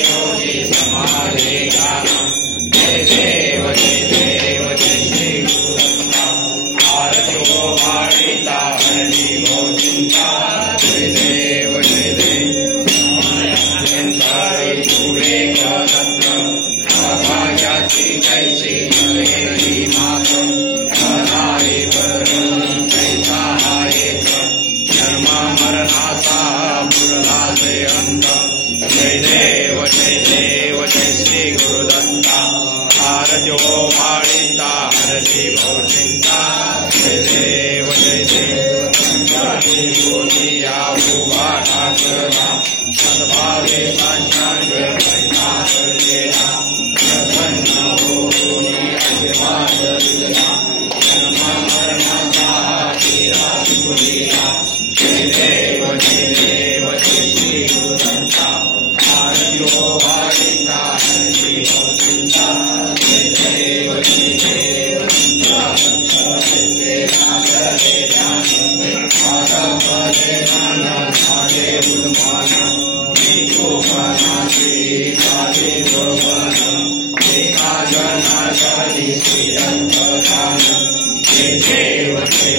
योगी समाधि ज्ञान जय देव जय देव जय श्री गुरु दत्ता आरत्यो वाणिता हरि भो चिंता जय देव जय देव चिंताई पूरे दत्त भाग्याची कैसी हरी मात हराई बरणी कैसा एक जन्म मरणाचा पुरलाचे अंत जय देव जय देव जय श्री गुरुदत्ता आरत्यो वाणिता हरति भो चिंता जय देव जय देव उभा ठाकरा सद्भावे साक्षात Jai